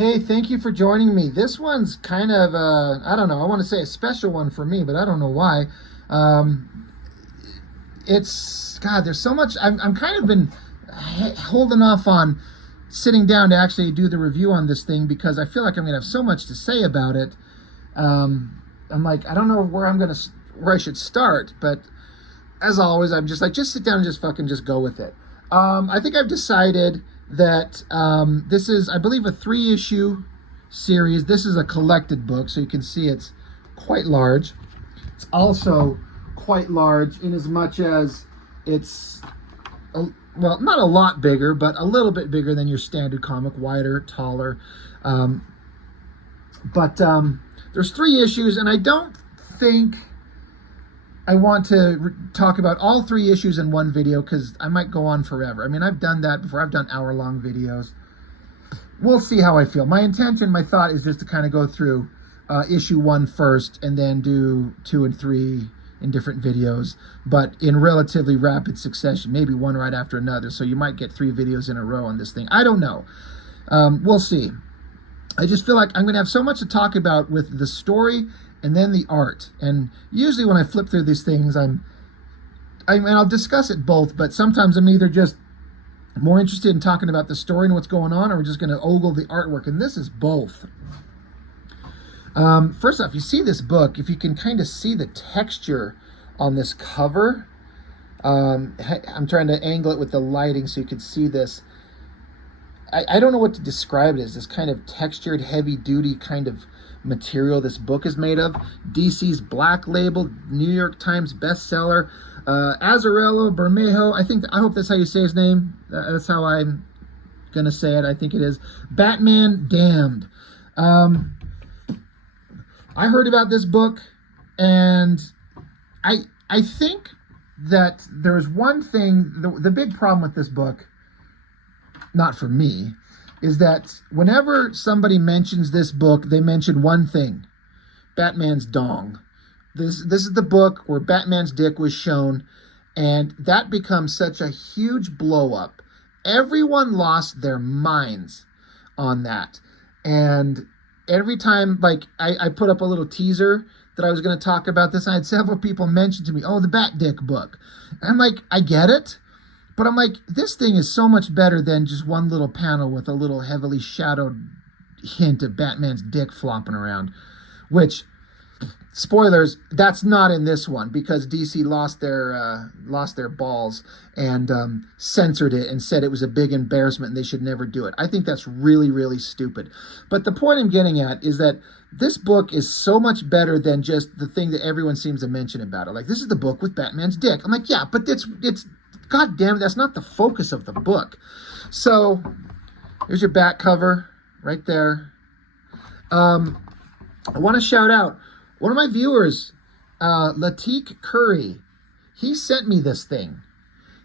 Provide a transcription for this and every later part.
Hey, thank you for joining me. This one's kind of, I don't know, I want to say a special one for me, but I don't know why. Um, God, there's so much. I'm kind of been holding off on sitting down to actually do the review on this thing because I feel like I'm going to have so much to say about it. I'm like, I don't know where I should start, but as always, I'm just like, just sit down and just fucking just go with it. I think I've decided that this is, I believe, a 3-issue series. This is a collected book, so you can see it's quite large. It's also quite large in as much as it's, well, not a lot bigger, but a little bit bigger than your standard comic, wider, taller. But there's 3 issues, and I don't think I want to talk about all 3 issues in one video because I might go on forever. I mean, I've done that before. I've done hour-long videos. We'll see how I feel. My intention, my thought is just to kind of go through issue 1 first and then do 2 and 3 in different videos, but in relatively rapid succession, maybe one right after another. So you might get 3 videos in a row on this thing. I don't know. We'll see. I just feel like I'm going to have so much to talk about with the story and then the art. And usually when I flip through these things, I'll discuss it both, but sometimes I'm either just more interested in talking about the story and what's going on, or we're just going to ogle the artwork, and this is both. First off, you see this book, if you can kind of see the texture on this cover. I'm trying to angle it with the lighting so you can see this. I don't know what to describe it as, this kind of textured, heavy-duty kind of material this book is made of. DC's Black Label, New York Times bestseller. Azzarello Bermejo, I hope that's how you say his name. That's how I'm gonna say it. I think it is. Batman Damned. I heard about this book, and I think that there's one thing, the big problem with this book, not for me, is that whenever somebody mentions this book, they mention one thing: Batman's dong. This is the book where Batman's dick was shown, and that becomes such a huge blow up. Everyone lost their minds on that. And every time, like, I put up a little teaser that I was going to talk about this, I had several people mention to me, oh, the Bat Dick book. And I'm like, I get it. But I'm like, this thing is so much better than just one little panel with a little heavily shadowed hint of Batman's dick flopping around. Which, spoilers, that's not in this one because DC lost their balls and censored it and said it was a big embarrassment and they should never do it. I think that's really, really stupid. But the point I'm getting at is that this book is so much better than just the thing that everyone seems to mention about it. Like, this is the book with Batman's dick. I'm like, yeah, but it's God damn it, that's not the focus of the book. So, here's your back cover right there. I want to shout out one of my viewers, Latik Curry. He sent me this thing.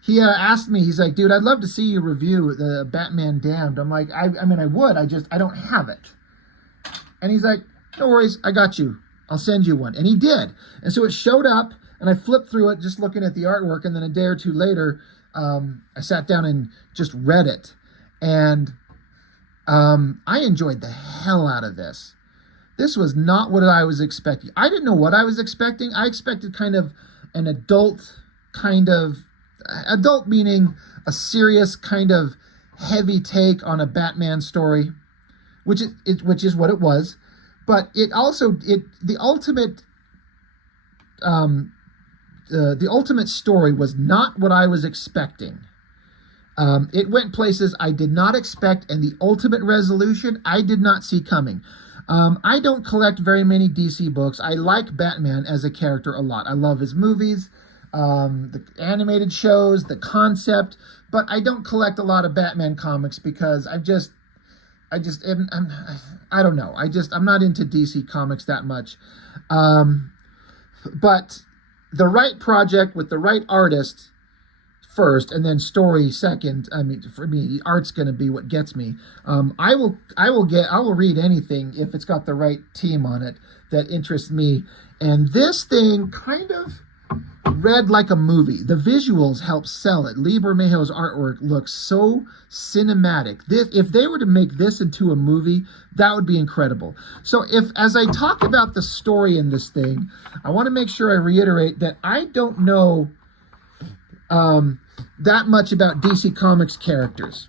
He asked me, he's like, dude, I'd love to see you review the Batman Damned. I'm like, I mean, I would, I don't have it. And he's like, no worries, I got you. I'll send you one. And he did. And so it showed up, and I flipped through it just looking at the artwork, and then a day or two later, I sat down and just read it. And I enjoyed the hell out of this. This was not what I was expecting. I didn't know what I was expecting. I expected kind of an adult meaning a serious kind of heavy take on a Batman story, which is what it was. But it also, the ultimate story was not what I was expecting. It went places I did not expect, and the ultimate resolution I did not see coming. I don't collect very many DC books. I like Batman as a character a lot. I love his movies, the animated shows, the concept, but I don't collect a lot of Batman comics because I don't know. I'm not into DC comics that much. But the right project with the right artist first, and then story second. I mean, for me, the art's going to be what gets me. I will read anything if it's got the right team on it that interests me. And this thing kind of read like a movie. The visuals help sell it. Lee Bermejo's artwork looks so cinematic. If they were to make this into a movie, that would be incredible. So as I talk about the story in this thing, I want to make sure I reiterate that I don't know that much about DC Comics characters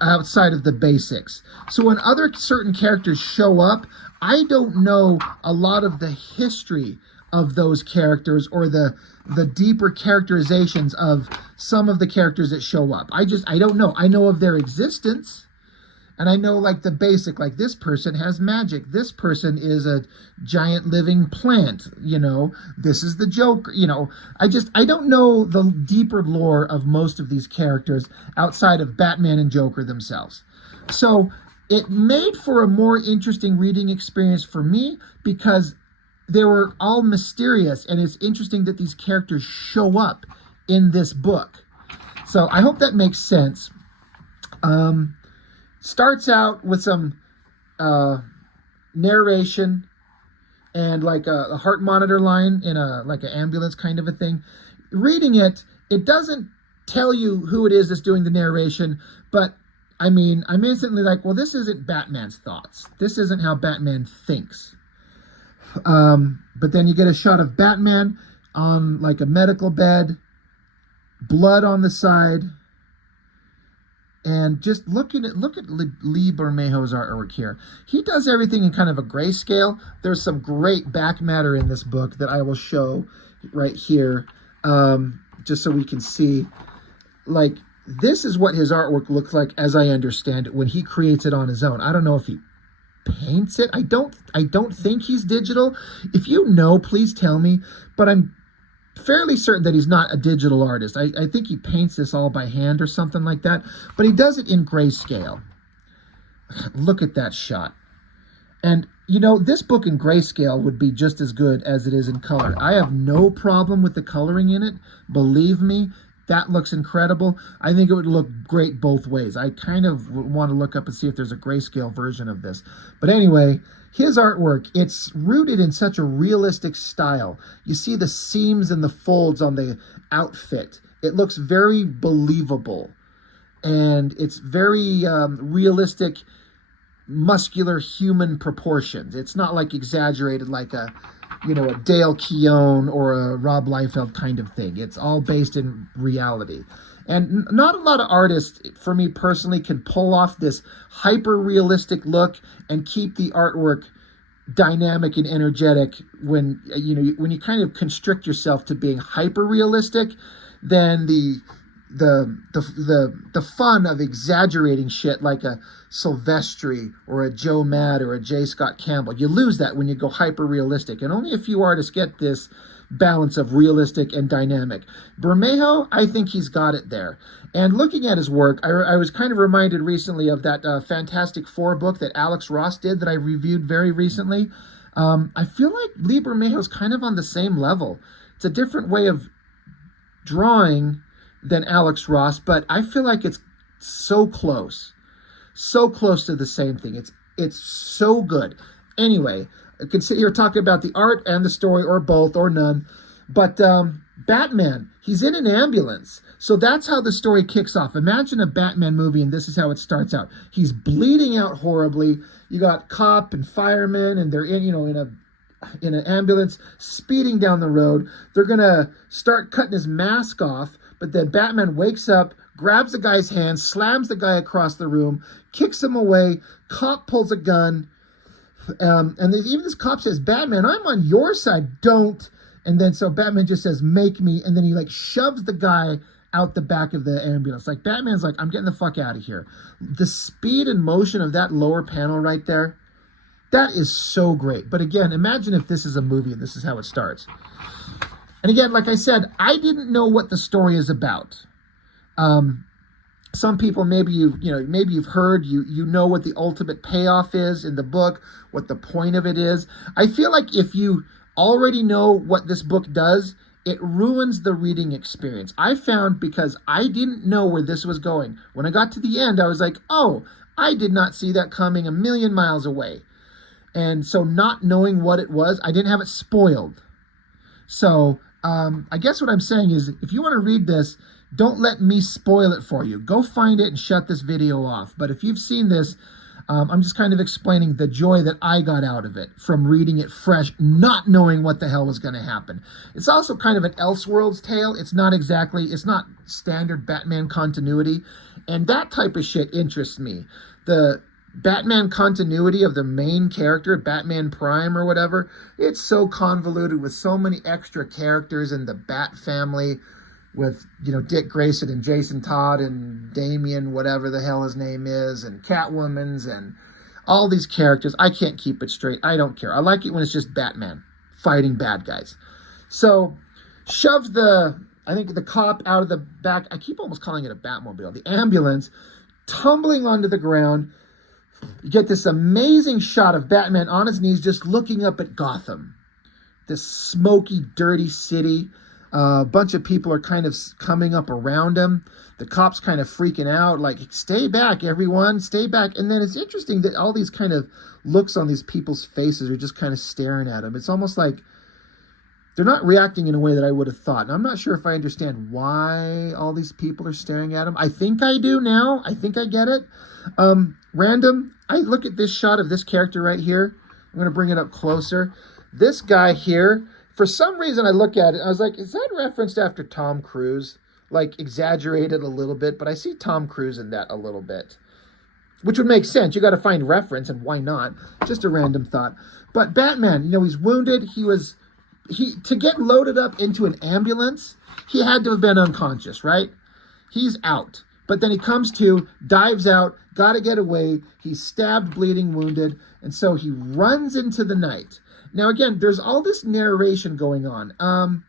outside of the basics. So when other certain characters show up, I don't know a lot of the history of those characters or the deeper characterizations of some of the characters that show up. I don't know. I know of their existence, and I know like the basic, like this person has magic. This person is a giant living plant, this is the Joker, I don't know the deeper lore of most of these characters outside of Batman and Joker themselves. So it made for a more interesting reading experience for me because they were all mysterious, and it's interesting that these characters show up in this book. So I hope that makes sense. Starts out with some narration and like a heart monitor line in like an ambulance kind of a thing. Reading it, it doesn't tell you who it is that's doing the narration, but I'm instantly like, well, this isn't Batman's thoughts. This isn't how Batman thinks. But then you get a shot of Batman on like a medical bed, blood on the side, and just look at Lee Bermejo's artwork here. He does everything in kind of a grayscale. There's some great back matter in this book that I will show right here, just so we can see. Like, this is what his artwork looks like, as I understand it, when he creates it on his own. I don't know if he paints it. I don't think he's digital. If you know, please tell me. But I'm fairly certain that he's not a digital artist. I think he paints this all by hand or something like that. But he does it in grayscale. Look at that shot. And, this book in grayscale would be just as good as it is in color. I have no problem with the coloring in it. Believe me, that looks incredible. I think it would look great both ways. I kind of want to look up and see if there's a grayscale version of this. But anyway, his artwork, it's rooted in such a realistic style. You see the seams and the folds on the outfit. It looks very believable. And it's very realistic, muscular human proportions. It's not like exaggerated like a Dale Keown or a Rob Liefeld kind of thing. It's all based in reality. And not a lot of artists, for me personally, can pull off this hyper-realistic look and keep the artwork dynamic and energetic when you kind of constrict yourself to being hyper-realistic. Then the fun of exaggerating shit like a Silvestri or a Joe Mad or a J. Scott Campbell, you lose that when you go hyper-realistic. And only a few artists get this balance of realistic and dynamic. Bermejo, I think he's got it there. And looking at his work, I was kind of reminded recently of that Fantastic Four book that Alex Ross did that I reviewed very recently. I feel like Lee Bermejo's kind of on the same level. It's a different way of drawing than Alex Ross, but I feel like it's so close to the same thing. It's so good. Anyway, I could sit here talking about the art and the story, or both, or none. But Batman, he's in an ambulance. So that's how the story kicks off. Imagine a Batman movie, and this is how it starts out. He's bleeding out horribly. You got cop and firemen, and they're in an ambulance speeding down the road. They're gonna start cutting his mask off, but then Batman wakes up, grabs the guy's hand, slams the guy across the room, kicks him away. Cop pulls a gun, and even this cop says, "Batman, I'm on your side, don't." And then so Batman just says, "Make me," and then he like shoves the guy out the back of the ambulance. Like, Batman's like, "I'm getting the fuck out of here." The speed and motion of that lower panel right there, that is so great. But again, imagine if this is a movie and this is how it starts. And again, like I said, I didn't know what the story is about. Some people, maybe you've heard, you know what the ultimate payoff is in the book, what the point of it is. I feel like if you already know what this book does, it ruins the reading experience. I found, because I didn't know where this was going, when I got to the end, I was like, oh, I did not see that coming a million miles away. And so not knowing what it was, I didn't have it spoiled. So I guess what I'm saying is, if you want to read this, don't let me spoil it for you. Go find it and shut this video off. But if you've seen this, I'm just kind of explaining the joy that I got out of it from reading it fresh, not knowing what the hell was going to happen. It's also kind of an Elseworlds tale. It's not standard Batman continuity. And that type of shit interests me. The Batman continuity of the main character, Batman Prime or whatever, it's so convoluted with so many extra characters in the Bat family with, Dick Grayson and Jason Todd and Damian, whatever the hell his name is, and Catwoman's and all these characters. I can't keep it straight. I don't care. I like it when it's just Batman fighting bad guys. So shoves the cop out of the back. I keep almost calling it a Batmobile. The ambulance tumbling onto the ground. You get this amazing shot of Batman on his knees just looking up at Gotham. This smoky, dirty city. A bunch of people are kind of coming up around him. The cop's kind of freaking out, like, stay back, everyone, stay back. And then it's interesting that all these kind of looks on these people's faces are just kind of staring at him. It's almost like they're not reacting in a way that I would have thought. And I'm not sure if I understand why all these people are staring at him. I think I do now. I think I get it. Random, I look at this shot of this character right here. I'm going to bring it up closer. This guy here, for some reason I look at it, I was like, is that referenced after Tom Cruise? Like, exaggerated a little bit, but I see Tom Cruise in that a little bit. Which would make sense. You got to find reference, and why not? Just a random thought. But Batman, he's wounded. To get loaded up into an ambulance, he had to have been unconscious, right? He's out. But then he comes to, dives out, got to get away. He's stabbed, bleeding, wounded. And so he runs into the night. Now, again, there's all this narration going on.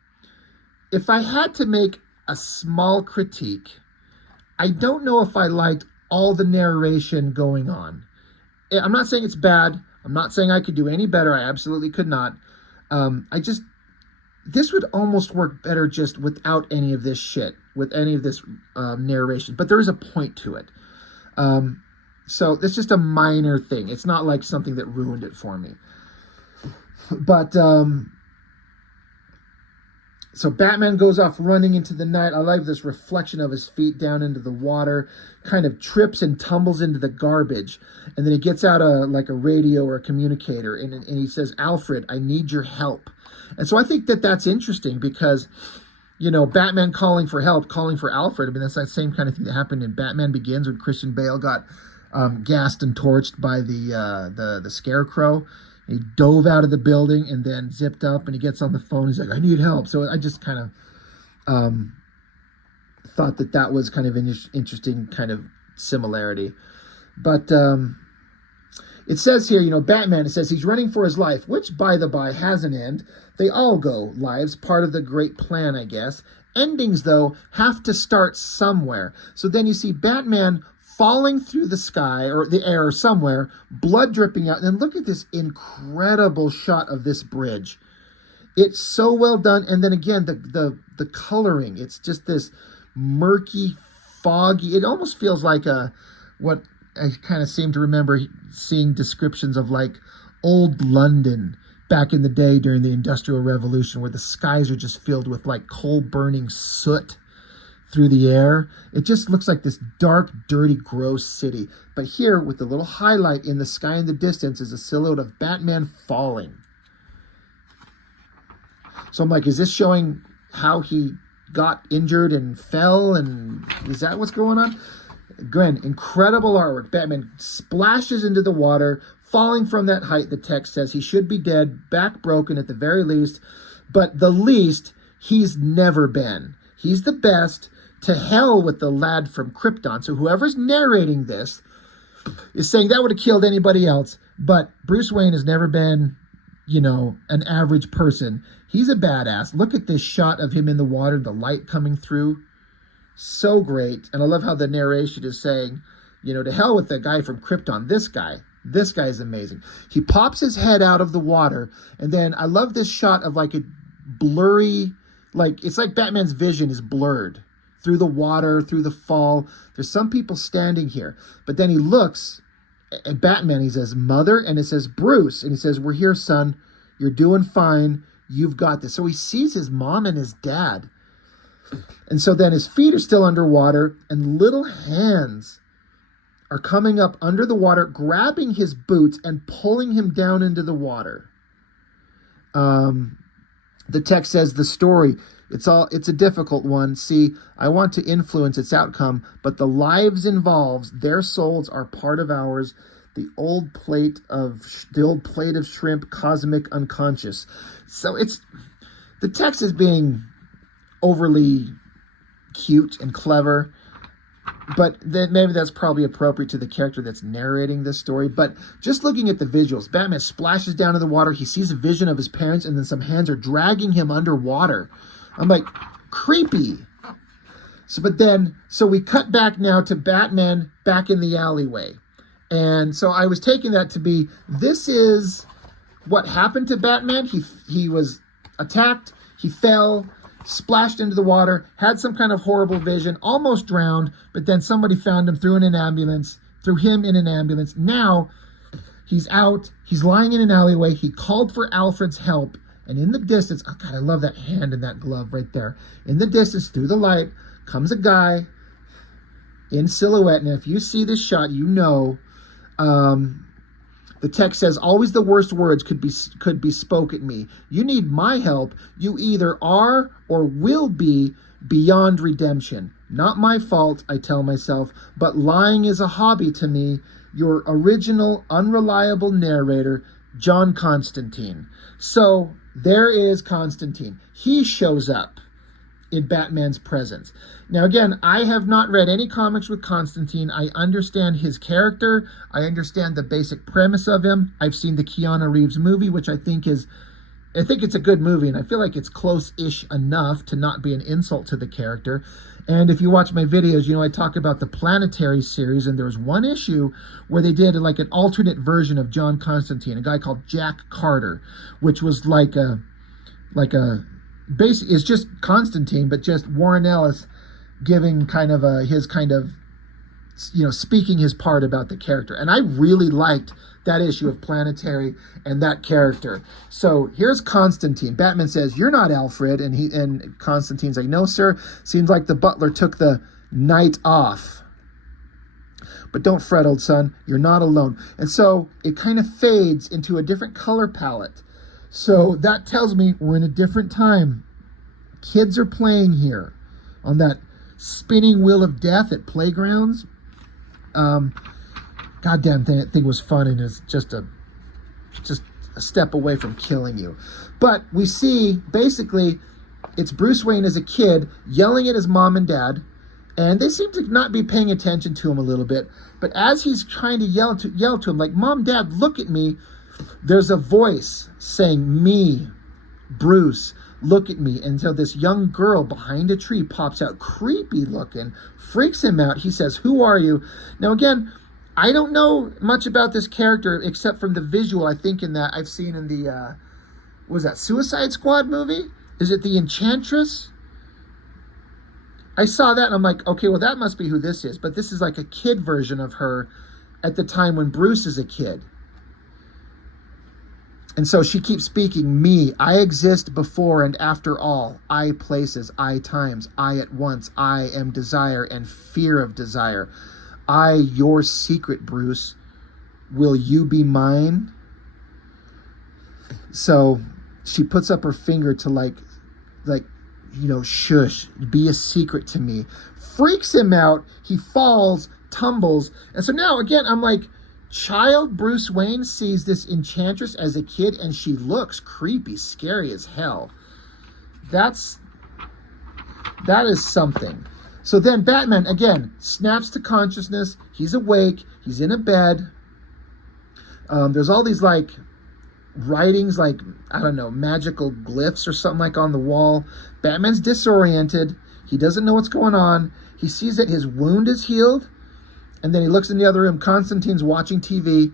If I had to make a small critique, I don't know if I liked all the narration going on. I'm not saying it's bad. I'm not saying I could do any better. I absolutely could not. This would almost work better just without any of this shit, with any of this narration. But there is a point to it. So it's just a minor thing. It's not like something that ruined it for me. But, so Batman goes off running into the night. I like this reflection of his feet down into the water, kind of trips and tumbles into the garbage. And then he gets out a radio or a communicator, and he says, Alfred, I need your help. And so I think that that's interesting because, Batman calling for help, calling for Alfred. I mean, that's that same kind of thing that happened in Batman Begins when Christian Bale got gassed and torched by the Scarecrow. He dove out of the building and then zipped up, and he gets on the phone. He's like, I need help. So I just kind of thought that was kind of an interesting kind of similarity. But it says here, Batman, it says he's running for his life, which, by the by, has an end. They all go, lives, part of the great plan, I guess. Endings, though, have to start somewhere. So then you see Batman falling through the sky or the air somewhere, blood dripping out. And then look at this incredible shot of this bridge. It's so well done. And then again, the coloring, it's just this murky, foggy. It almost feels like what I kind of seem to remember seeing descriptions of like old London back in the day during the Industrial Revolution, where the skies are just filled with like coal burning soot through the air. It just looks like this dark, dirty, gross city. But here, with the little highlight in the sky in the distance, is a silhouette of Batman falling. So I'm like, is this showing how he got injured and fell? And is that what's going on? Again, incredible artwork. Batman splashes into the water, falling from that height. The text says he should be dead, back broken at the very least. But the least he's never been. He's the best. To hell with the lad from Krypton. So whoever's narrating this is saying that would have killed anybody else. But Bruce Wayne has never been, an average person. He's a badass. Look at this shot of him in the water, the light coming through. So great. And I love how the narration is saying, to hell with the guy from Krypton. This guy is amazing. He pops his head out of the water. And then I love this shot of like a blurry, it's like Batman's vision is blurred through the water, through the fall. There's some people standing here. But then he looks at Batman. He says, Mother. And it says, Bruce. And he says, we're here, son. You're doing fine. You've got this. So he sees his mom and his dad. And so then his feet are still underwater, and little hands are coming up under the water, grabbing his boots and pulling him down into the water. The text says the story, it's a difficult one. See, I want to influence its outcome, but the lives involved, their souls are part of ours. The old plate of shrimp, cosmic unconscious. So the text is being overly cute and clever, but then maybe that's probably appropriate to the character that's narrating this story. But just looking at the visuals, Batman splashes down in the water. He sees a vision of his parents, and then some hands are dragging him underwater. I'm like, creepy. So we cut back now to Batman back in the alleyway. And so I was taking that to be, this is what happened to Batman. He was attacked, he fell, splashed into the water, had some kind of horrible vision, almost drowned, but then somebody found him, threw him in an ambulance. Now he's out, he's lying in an alleyway, he called for Alfred's help, and in the distance, oh God, I love that hand and that glove right there. In the distance, through the light, comes a guy in silhouette, and if you see this shot, you know, the text says, always the worst words could be spoke at me. You need my help. You either are or will be beyond redemption. Not my fault, I tell myself, but lying is a hobby to me. Your original, unreliable narrator, John Constantine. So there is Constantine. He shows up in Batman's presence. Now, again, I have not read any comics with Constantine. I understand his character. I understand the basic premise of him. I've seen the Keanu Reeves movie, which I think it's a good movie, and I feel like it's close-ish enough to not be an insult to the character. And if you watch my videos, you know I talk about the Planetary series, and there was one issue where they did like an alternate version of John Constantine, a guy called Jack Carter, which was it's just Constantine, but just Warren Ellis giving speaking his part about the character. And I really liked that issue of Planetary and that character. So here's Constantine. Batman says, "You're not Alfred." And Constantine's like, "No, sir. Seems like the butler took the night off. But don't fret, old son. You're not alone." And so it kind of fades into a different color palette. So that tells me we're in a different time. Kids are playing here on that spinning wheel of death at playgrounds. Goddamn thing was fun, and is just a step away from killing you. But we see basically it's Bruce Wayne as a kid yelling at his mom and dad, and they seem to not be paying attention to him a little bit. But as he's trying to yell to him, like, "Mom, Dad, look at me," there's a voice saying, "Me, Bruce, look at me." And so this young girl behind a tree pops out, creepy looking, freaks him out. He says, "Who are you?" Now, again, I don't know much about this character except from the visual. I think in that I've seen in the, was that Suicide Squad movie? Is it the Enchantress? I saw that and I'm like, okay, well, that must be who this is. But this is like a kid version of her at the time when Bruce is a kid. And so she keeps speaking, "Me, I exist before and after all. I places, I times, I at once. I am desire and fear of desire. I, your secret, Bruce. Will you be mine?" So she puts up her finger to like, shush, be a secret to me. Freaks him out. He falls, tumbles. And so now, again, I'm like, child Bruce Wayne sees this Enchantress as a kid, and she looks creepy, scary as hell. That is something. So then Batman, again, snaps to consciousness. He's awake. He's in a bed. There's all these, writings, I don't know, magical glyphs or something on the wall. Batman's disoriented. He doesn't know what's going on. He sees that his wound is healed. And then he looks in the other room. Constantine's watching TV.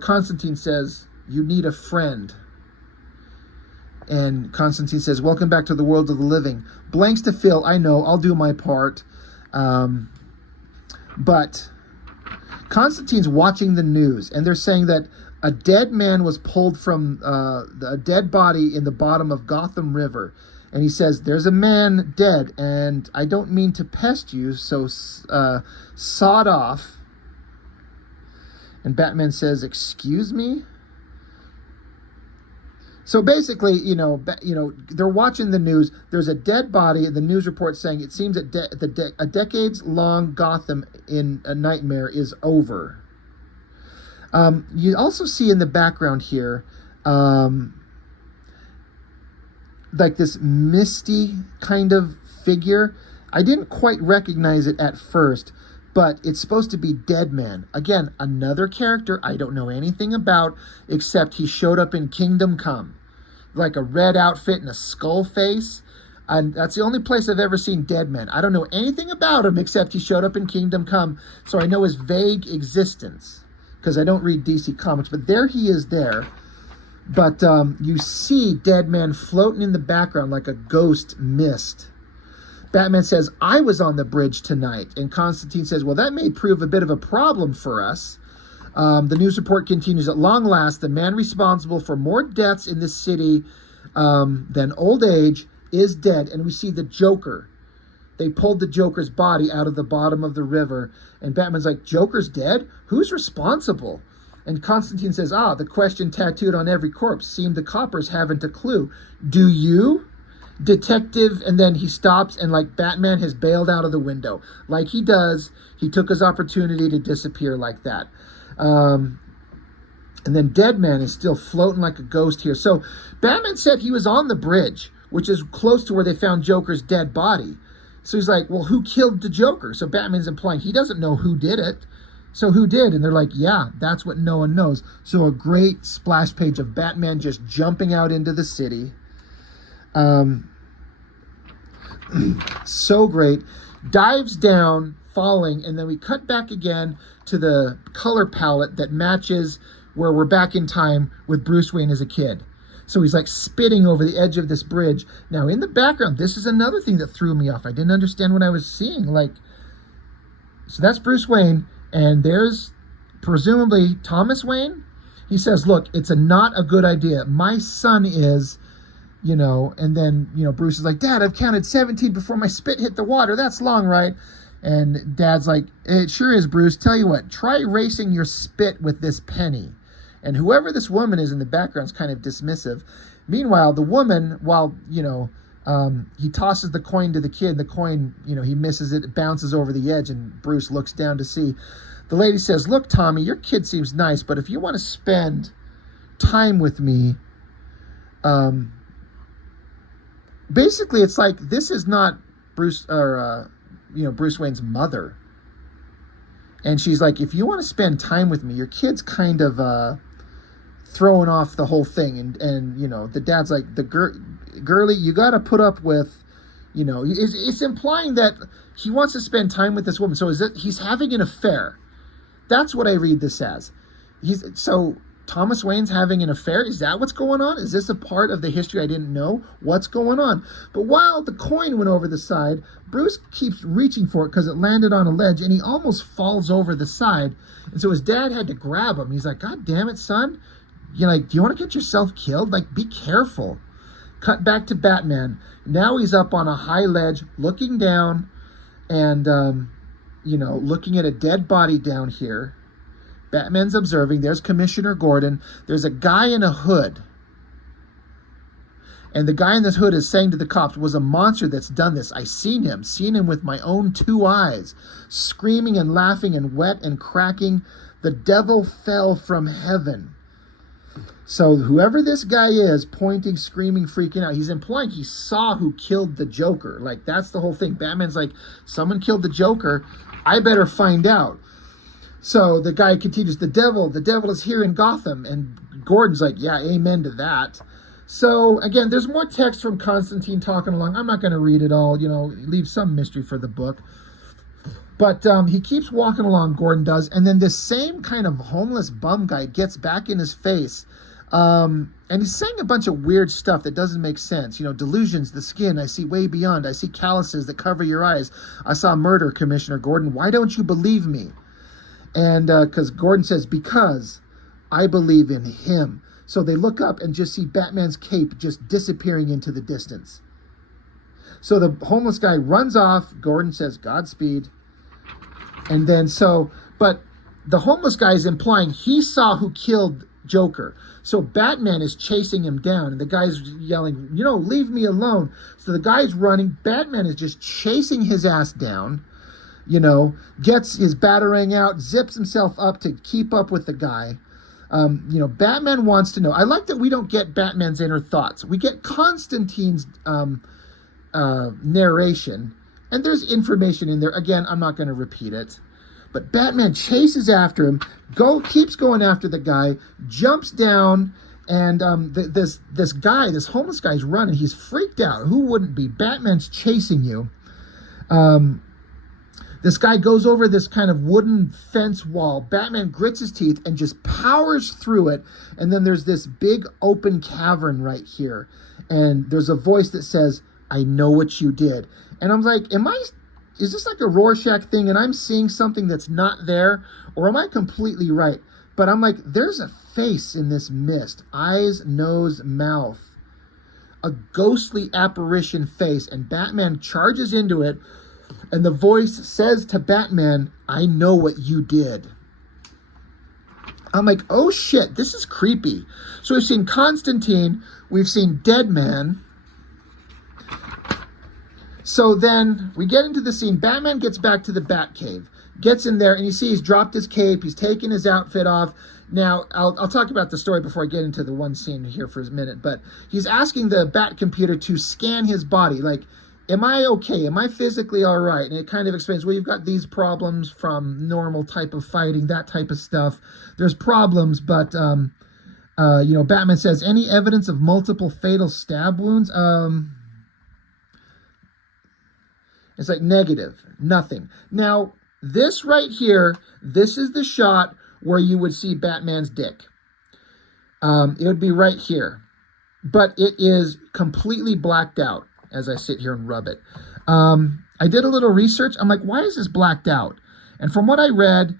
Constantine says, "You need a friend." And Constantine says, "Welcome back to the world of the living. Blanks to fill, I know. I'll do my part." But Constantine's watching the news, and they're saying that A dead man was pulled from a dead body in the bottom of Gotham River. And he says, there's a man dead, and I don't mean to pest you, so sawed off. And Batman says, excuse me? So basically, they're watching the news. There's a dead body. The news report saying it seems that a decades-long Gotham in a nightmare is over. You also see in the background here, like this misty kind of figure. I didn't quite recognize it at first, but it's supposed to be Deadman. Again, another character I don't know anything about, except he showed up in Kingdom Come. Like a red outfit and a skull face. And that's the only place I've ever seen Deadman. I don't know anything about him except he showed up in Kingdom Come. So I know his vague existence, because I don't read DC Comics. But there he is there. But you see Deadman floating in the background like a ghost mist. Batman says, I was on the bridge tonight. And Constantine says, well, that may prove a bit of a problem for us. The news report continues, at long last, the man responsible for more deaths in this city than old age is dead. And we see the Joker. They pulled the Joker's body out of the bottom of the river. And Batman's like, Joker's dead? Who's responsible? And Constantine says, the question tattooed on every corpse seemed the coppers haven't a clue. Do you? Detective, and then he stops, and like Batman has bailed out of the window. Like he does, he took his opportunity to disappear like that. And then Deadman is still floating like a ghost here. So Batman said he was on the bridge, which is close to where they found Joker's dead body. So he's like, well, who killed the Joker? So Batman's implying he doesn't know who did it. So who did? And they're like, yeah, that's what no one knows. So a great splash page of Batman just jumping out into the city. So great. Dives down, falling, and then we cut back again to the color palette that matches where we're back in time with Bruce Wayne as a kid. So he's like spitting over the edge of this bridge. Now in the background, this is another thing that threw me off. I didn't understand what I was seeing. So that's Bruce Wayne, and there's presumably Thomas Wayne. He says, look, it's not a good idea. My son is, and then, Bruce is like, Dad, I've counted 17 before my spit hit the water. That's long, right? And Dad's like, it sure is, Bruce. Tell you what, try erasing your spit with this penny. And whoever this woman is in the background is kind of dismissive. Meanwhile, the woman, while, he tosses the coin to the kid, the coin, he misses it, it bounces over the edge, and Bruce looks down to see. The lady says, look, Tommy, your kid seems nice, but if you want to spend time with me, basically it's like, this is not Bruce Wayne's mother. And she's like, if you want to spend time with me, your kid's kind of throwing off the whole thing. And the dad's like, girly, you got to put up with, it's implying that he wants to spend time with this woman. So he's having an affair. That's what I read this as. So Thomas Wayne's having an affair? Is that what's going on? Is this a part of the history I didn't know? What's going on? But while the coin went over the side, Bruce keeps reaching for it because it landed on a ledge, and he almost falls over the side. And so his dad had to grab him. He's like, God damn it, son. Do you want to get yourself killed? Be careful. Cut back to Batman. Now he's up on a high ledge, looking down, and, looking at a dead body down here. Batman's observing. There's Commissioner Gordon. There's a guy in a hood. And the guy in this hood is saying to the cops, was a monster that's done this. I seen him with my own 2 eyes, screaming and laughing and wet and cracking. The devil fell from heaven. So whoever this guy is, pointing, screaming, freaking out, he's implying he saw who killed the Joker. That's the whole thing. Batman's like, someone killed the Joker. I better find out. So the guy continues, the devil is here in Gotham. And Gordon's like, yeah, amen to that. So again, there's more text from Constantine talking along. I'm not going to read it all, leave some mystery for the book. But he keeps walking along, Gordon does. And then this same kind of homeless bum guy gets back in his face. And he's saying a bunch of weird stuff that doesn't make sense. Delusions, the skin, I see way beyond. I see calluses that cover your eyes. I saw murder, Commissioner Gordon. Why don't you believe me? And because Gordon says, because I believe in him. So they look up and just see Batman's cape just disappearing into the distance. So the homeless guy runs off. Gordon says, Godspeed. And then but the homeless guy is implying he saw who killed Joker. So Batman is chasing him down, and the guy's yelling, leave me alone. So the guy's running. Batman is just chasing his ass down, gets his batarang out, zips himself up to keep up with the guy. Batman wants to know. I like that we don't get Batman's inner thoughts. We get Constantine's narration, and there's information in there. Again, I'm not going to repeat it. But Batman chases after him, keeps going after the guy, jumps down, and this homeless guy's running. He's freaked out. Who wouldn't be? Batman's chasing you. This guy goes over this kind of wooden fence wall. Batman grits his teeth and just powers through it. And then there's this big open cavern right here. And there's a voice that says, I know what you did. And I'm like, is this like a Rorschach thing and I'm seeing something that's not there? Or am I completely right? But I'm like, there's a face in this mist. Eyes, nose, mouth. A ghostly apparition face. And Batman charges into it. And the voice says to Batman, I know what you did. I'm like, oh shit, this is creepy. So we've seen Constantine. We've seen Dead Man. So then we get into the scene. Batman gets back to the Batcave, gets in there, and you see he's dropped his cape. He's taken his outfit off. Now, I'll talk about the story before I get into the one scene here for a minute. But he's asking the Bat computer to scan his body. Like, am I okay? Am I physically all right? And it kind of explains, well, you've got these problems from normal type of fighting, that type of stuff. There's problems, but, Batman says, any evidence of multiple fatal stab wounds? It's like negative, nothing. Now, this right here, this is the shot where you would see Batman's dick. It would be right here. But it is completely blacked out as I sit here and rub it. I did a little research. I'm like, why is this blacked out? And from what I read,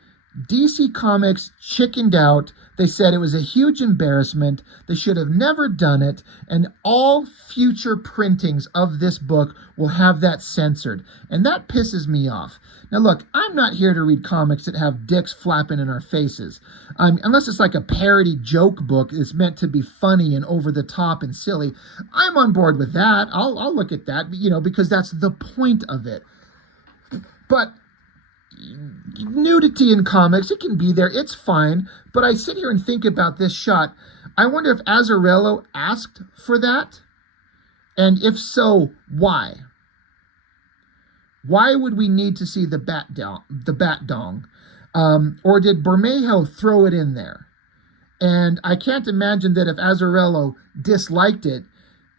DC Comics chickened out. They said it was a huge embarrassment. They should have never done it. And all future printings of this book will have that censored. And that pisses me off. Now, look, I'm not here to read comics that have dicks flapping in our faces. Unless it's like a parody joke book that's meant to be funny and over the top and silly. I'm on board with that. I'll look at that, because that's the point of it. But nudity in comics, it can be there, it's fine, but I sit here and think about this shot. I wonder if Azzarello asked for that, and if so, why? Why would we need to see the batDONG? Or did Bermejo throw it in there? And I can't imagine that if Azzarello disliked it,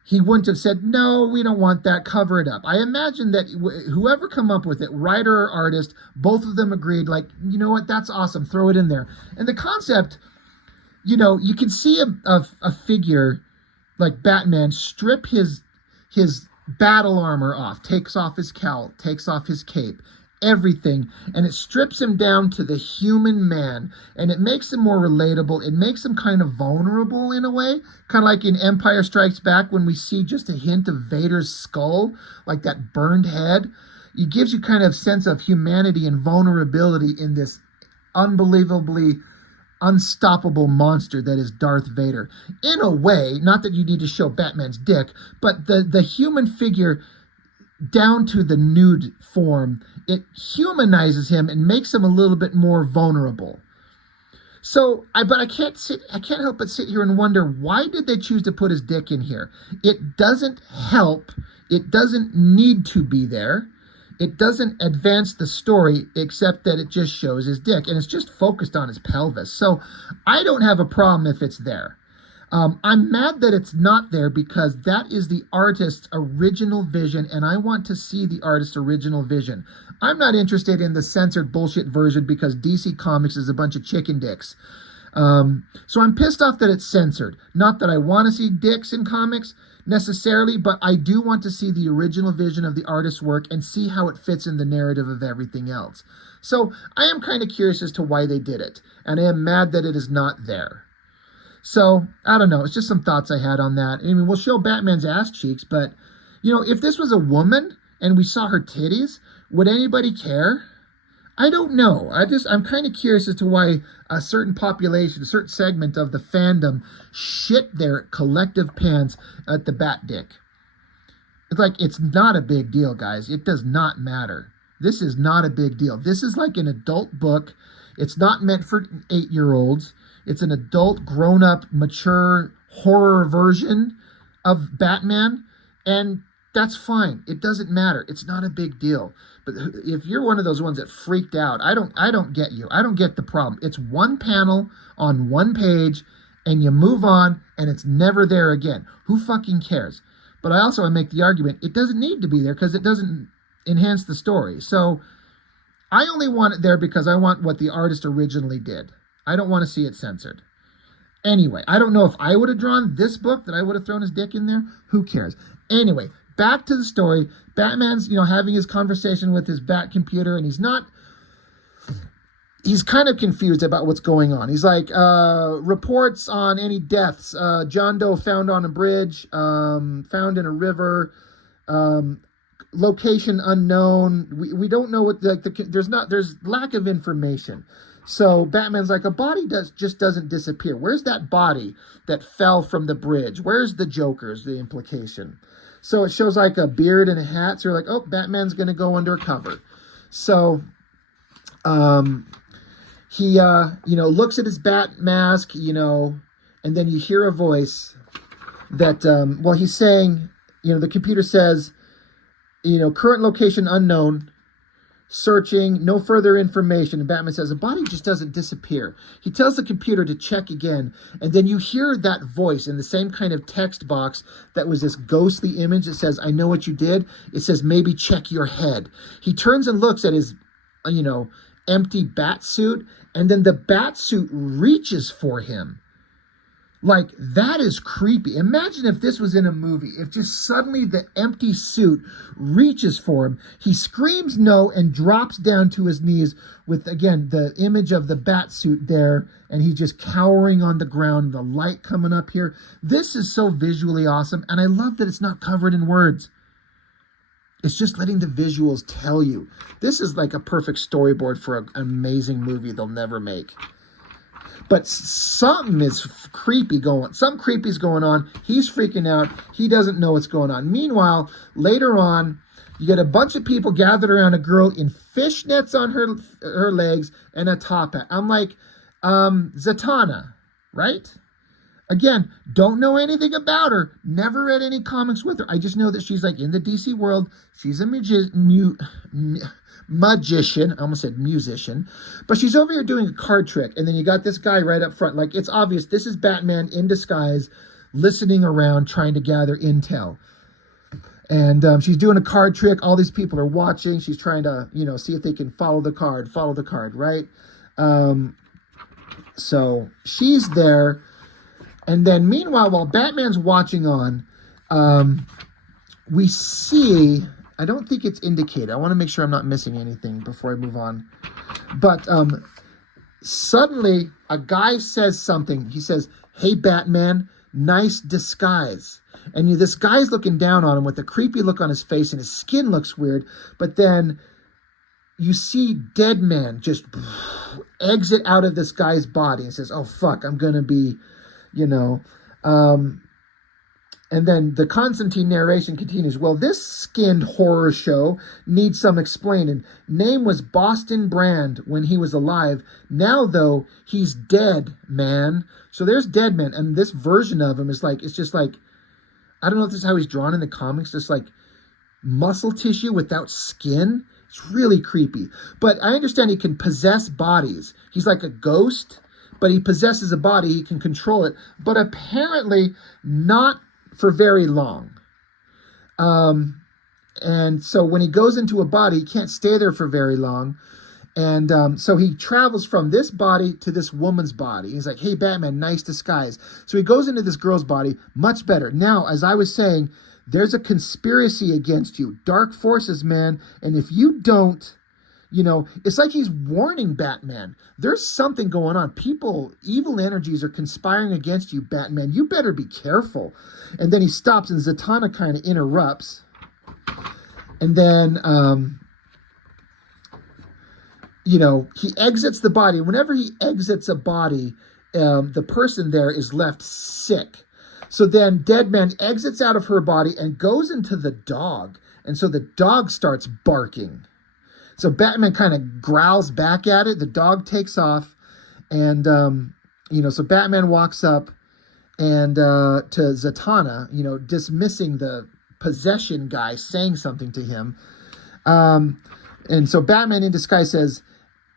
he wouldn't have said, no, we don't want that, cover it up. I imagine that whoever come up with it, writer or artist, both of them agreed, like, you know what, that's awesome, throw it in there. And the concept, you can see a figure like Batman strip his battle armor off, takes off his cowl, takes off his cape, everything, and it strips him down to the human man, and it makes him more relatable. It makes him kind of vulnerable in a way, kind of like in Empire Strikes Back when we see just a hint of Vader's skull, like that burned head. It gives you kind of sense of humanity and vulnerability in this unbelievably unstoppable monster that is Darth Vader. In a way, not that you need to show Batman's dick, but the human figure down to the nude form, it humanizes him and makes him a little bit more vulnerable. So, I can't help but sit here and wonder, why did they choose to put his dick in here? It doesn't help. It doesn't need to be there. It doesn't advance the story, except that it just shows his dick, and it's just focused on his pelvis. So I don't have a problem if it's there. I'm mad that it's not there, because that is the artist's original vision, and I want to see the artist's original vision. I'm not interested in the censored bullshit version because DC Comics is a bunch of chicken dicks. So I'm pissed off that it's censored. Not that I want to see dicks in comics necessarily, but I do want to see the original vision of the artist's work and see how it fits in the narrative of everything else. So I am kind of curious as to why they did it, and I am mad that it is not there. So I don't know. It's just some thoughts I had on that. I mean, we'll show Batman's ass cheeks, but if this was a woman and we saw her titties, would anybody care? I don't know. I'm kind of curious as to why a certain population, a certain segment of the fandom shit their collective pants at the Bat Dick. It's like, it's not a big deal, guys. It does not matter. This is not a big deal. This is like an adult book. It's not meant for 8-year-olds. It's an adult, grown-up, mature horror version of Batman, and that's fine. It doesn't matter. It's not a big deal. But if you're one of those ones that freaked out, I don't get you. I don't get the problem. It's one panel on one page, and you move on, and it's never there again. Who fucking cares? But I make the argument, it doesn't need to be there because it doesn't enhance the story. So I only want it there because I want what the artist originally did. I don't want to see it censored. Anyway, I don't know if I would have drawn this book that I would have thrown his dick in there. Who cares? Anyway, back to the story. Batman's, having his conversation with his bat computer, and he's kind of confused about what's going on. He's like, reports on any deaths. John Doe found on a bridge, found in a river, location unknown. We don't know what there's lack of information. So Batman's like, a body just doesn't disappear. Where's that body that fell from the bridge? Where's the Joker's, the implication? So it shows like a beard and a hat. So you're like, oh, Batman's going to go undercover. So he, looks at his bat mask, and then you hear a voice that, he's saying, the computer says, current location unknown, searching, no further information. And Batman says, a body just doesn't disappear. He tells the computer to check again. And then you hear that voice in the same kind of text box that was this ghostly image that says, I know what you did. It says, maybe check your head. He turns and looks at his, empty bat suit. And then the bat suit reaches for him. Like, that is creepy. Imagine if this was in a movie. If just suddenly the empty suit reaches for him. He screams no and drops down to his knees with, again, the image of the bat suit there. And he's just cowering on the ground. The light coming up here. This is so visually awesome. And I love that it's not covered in words. It's just letting the visuals tell you. This is like a perfect storyboard for an amazing movie they'll never make. But something is creepy going. Some creepy's going on. He's freaking out. He doesn't know what's going on. Meanwhile, later on, you get a bunch of people gathered around a girl in fishnets on her legs and a top hat. I'm like, Zatanna, right? Again, don't know anything about her. Never read any comics with her. I just know that she's like in the DC world. She's a magician. I almost said musician. But she's over here doing a card trick. And then you got this guy right up front. Like, it's obvious this is Batman in disguise, listening around, trying to gather intel. And she's doing a card trick. All these people are watching. She's trying to, see if they can follow the card, right? So she's there. And then meanwhile, while Batman's watching on, we see, I don't think it's indicated. I want to make sure I'm not missing anything before I move on. But suddenly a guy says something. He says, hey, Batman, nice disguise. And this guy's looking down on him with a creepy look on his face, and his skin looks weird. But then you see Deadman just exit out of this guy's body and says, oh, fuck, I'm going to be... and then the Constantine narration continues. Well, this skinned horror show needs some explaining. Name was Boston Brand when he was alive. Now, though, he's dead, man. So there's Deadman, and this version of him is like, it's just like, I don't know if this is how he's drawn in the comics, just like muscle tissue without skin. It's really creepy. But I understand he can possess bodies. He's like a ghost. But he possesses a body, he can control it, but apparently not for very long. And so when he goes into a body, he can't stay there for very long. And so he travels from this body to this woman's body. He's like, hey, Batman, nice disguise. So he goes into this girl's body, much better. Now, as I was saying, there's a conspiracy against you. Dark forces, man. And if you don't... You know, it's like he's warning Batman. There's something going on. People, evil energies are conspiring against you, Batman. You better be careful. And then he stops, and Zatanna kind of interrupts. And then, you know, he exits the body. Whenever he exits a body, the person there is left sick. So then Deadman exits out of her body and goes into the dog. And so the dog starts barking. So Batman kind of growls back at it. The dog takes off. And, you know, so Batman walks up and to Zatanna, you know, dismissing the possession guy saying something to him. And so Batman in disguise says,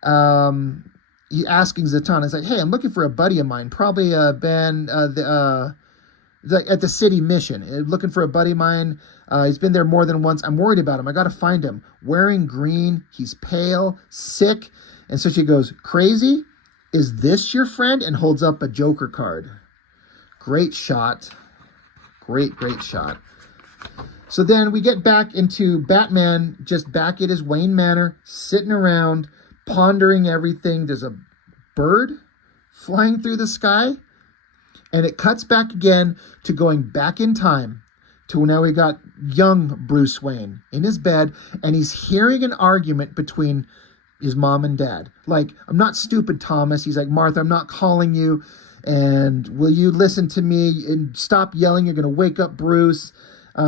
he asking Zatanna, it's like, hey, I'm looking for a buddy of mine, probably Ben at the city mission, looking for a buddy of mine. He's been there more than once. I'm worried about him. I got to find him. Wearing green. He's pale, sick. And so she goes, crazy? Is this your friend? And holds up a Joker card. Great shot. Great shot. So then we get back into Batman just back at his Wayne Manor, sitting around, pondering everything. There's a bird flying through the sky. And it cuts back again to going back in time to now we got young Bruce Wayne in his bed, and he's hearing an argument between his mom and dad. Like, I'm not stupid, Thomas. He's like, Martha, I'm not calling you, and will you listen to me and stop yelling? You're going to wake up Bruce.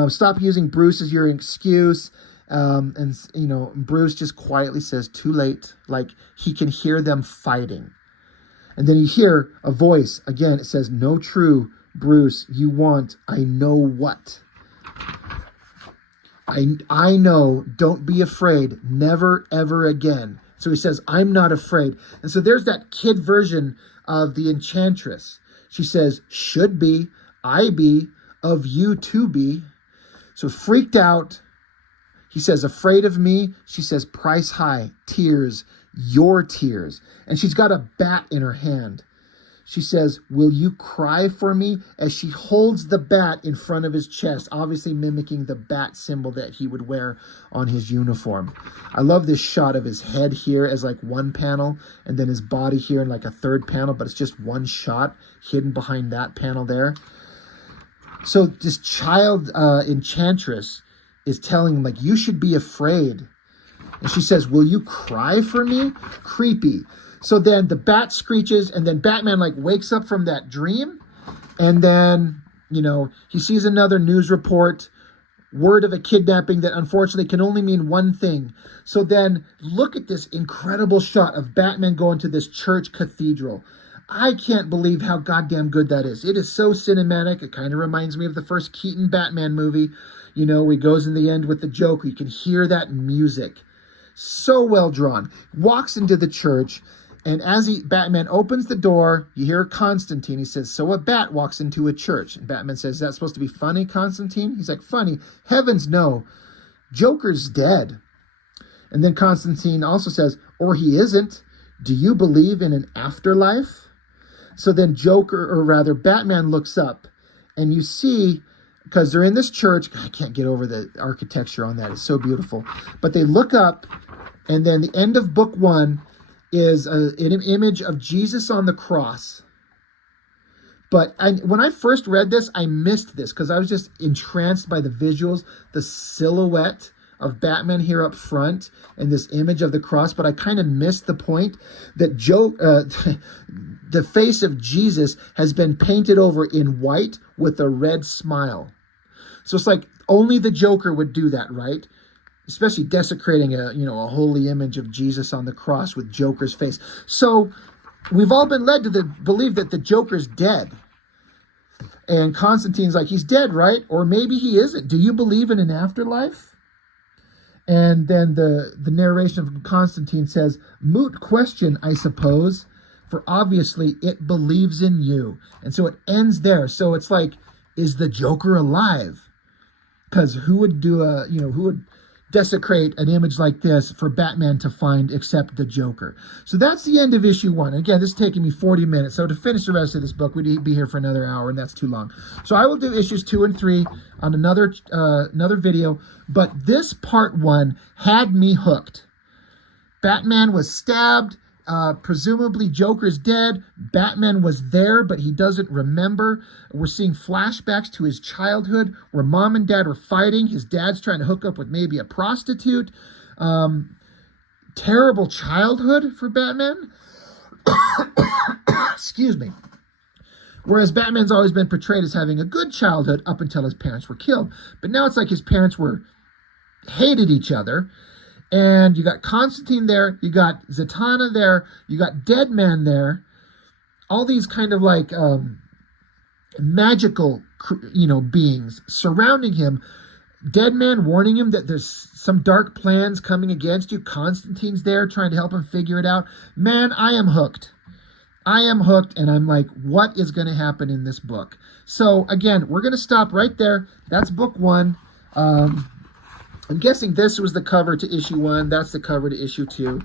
Stop using Bruce as your excuse. And, you know, Bruce just quietly says, too late. Like, he can hear them fighting. And then you hear a voice. Again, it says, no, true, Bruce, you want, I know what. I know, don't be afraid, never, ever again. So he says, I'm not afraid. And so there's that kid version of the Enchantress. She says, should be, I be, of you to be. So freaked out. He says, afraid of me. She says, price high, tears, your tears. And she's got a bat in her hand. She says, will you cry for me? As she holds the bat in front of his chest, obviously mimicking the bat symbol that he would wear on his uniform. I love this shot of his head here as like one panel, and then his body here in like a third panel, but it's just one shot hidden behind that panel there. So this child enchantress is telling him, like, you should be afraid. And she says, will you cry for me? Creepy. So then the bat screeches, and then Batman like wakes up from that dream. And then, you know, he sees another news report, word of a kidnapping that unfortunately can only mean one thing. So then look at this incredible shot of Batman going to this church cathedral. I can't believe how goddamn good that is. It is so cinematic. It kind of reminds me of the first Keaton Batman movie, you know, where he goes in the end with the Joker. You can hear that music. So well drawn. Walks into the church, and as Batman opens the door, you hear Constantine. He says, so a bat walks into a church. And Batman says, is that supposed to be funny, Constantine? He's like, funny? Heavens no. Joker's dead. And then Constantine also says, or he isn't. Do you believe in an afterlife? So then Batman looks up, and you see, because they're in this church, I can't get over the architecture on that. It's so beautiful. But they look up, and then the end of book 1 is an image of Jesus on the cross. But when I first read this, I missed this because I was just entranced by the visuals, the silhouette of Batman here up front and this image of the cross. But I kind of missed the point that the face of Jesus has been painted over in white with a red smile. So it's like only the Joker would do that, right? Especially desecrating a holy image of Jesus on the cross with Joker's face. So we've all been led to believe that the Joker's dead. And Constantine's like, he's dead, right? Or maybe he isn't. Do you believe in an afterlife? And then the narration from Constantine says, moot question, I suppose, for obviously it believes in you. And so it ends there. So it's like, is the Joker alive? Because who would desecrate an image like this for Batman to find except the Joker? So that's the end of issue 1. Again, this is taking me 40 minutes. So to finish the rest of this book, we'd be here for another hour, and that's too long. So I will do issues 2 and 3 on another video. But this part 1 had me hooked. Batman was stabbed. Presumably Joker's dead. Batman was there, but he doesn't remember. We're seeing flashbacks to his childhood where mom and dad were fighting. His dad's trying to hook up with maybe a prostitute. Terrible childhood for Batman. Excuse me. Whereas Batman's always been portrayed as having a good childhood up until his parents were killed. But now it's like his parents hated each other. And you got Constantine there, you got Zatanna there, you got Deadman there. All these kind of like magical, beings surrounding him. Deadman warning him that there's some dark plans coming against you. Constantine's there trying to help him figure it out. Man, I am hooked. I am hooked, and I'm like, what is going to happen in this book? So, again, we're going to stop right there. That's book 1. I'm guessing this was the cover to issue 1. That's the cover to issue 2.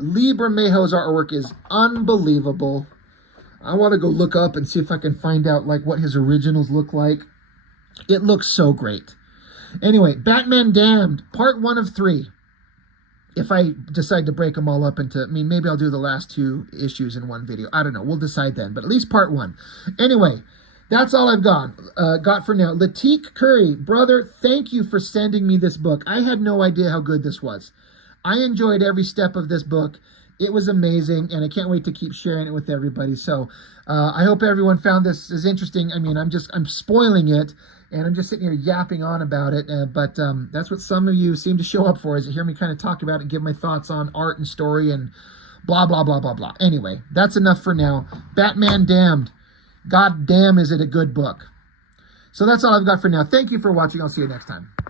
Lee Bermejo's artwork is unbelievable. I want to go look up and see if I can find out like what his originals look like. It looks so great. Anyway, Batman Damned, part 1 of 3. If I decide to break them all up into, maybe I'll do the last 2 issues in one video. I don't know. We'll decide then. But at least part 1. Anyway, that's all I've got for now. Latique Curry, brother, thank you for sending me this book. I had no idea how good this was. I enjoyed every step of this book. It was amazing, and I can't wait to keep sharing it with everybody. So I hope everyone found this as interesting. I'm spoiling it, and I'm just sitting here yapping on about it. But that's what some of you seem to show up for, is to hear me kind of talk about it and give my thoughts on art and story and blah, blah, blah, blah, blah. Anyway, that's enough for now. Batman Damned. God damn, is it a good book. So that's all I've got for now. Thank you for watching. I'll see you next time.